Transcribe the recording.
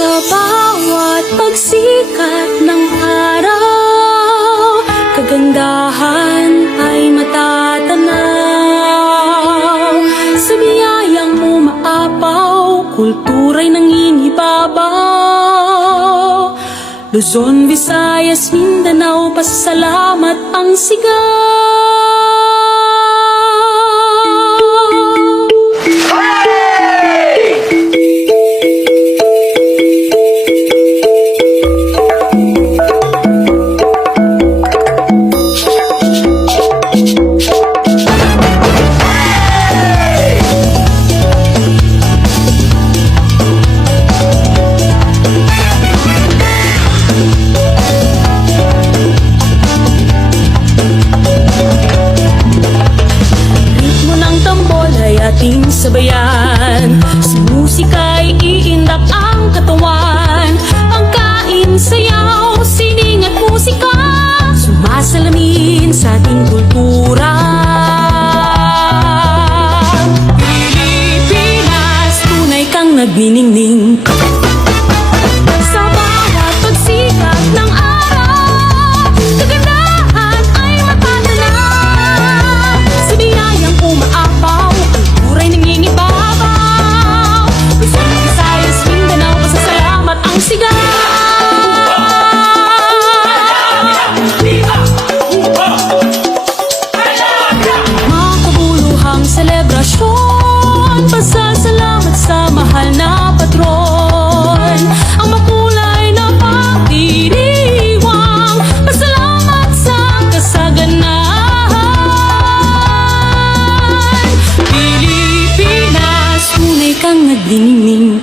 Sa bawat pagsikat ng araw, kagandahan ay matatanaw. Sa biyayang umaapaw, kultura'y nangingibabaw. Luzon, Visayas, Mindanao, pasasalamat ang sigaw. Ating sabayan, sa musika'y iindak ang katawan. Ang kain, sayaw, sining at musika, sumasalamin sa ating kultura. Pilipinas, tunay kang nagniningning. Sa bawat pagsikat ng araw, kagandahan ay matatanaw. Sa biyayang umaapaw, kultura'y nangingibabaw. Luzon, Visayas, Mindanao, pasasalamat ang sigaw. Mga kabuluhang selebrasyon, pasasalamat sa mahal na patron. Ang makulay na pagdiriwang, pasalamat sa kasaganahan. Pilipinas, tunay kang nagniningning.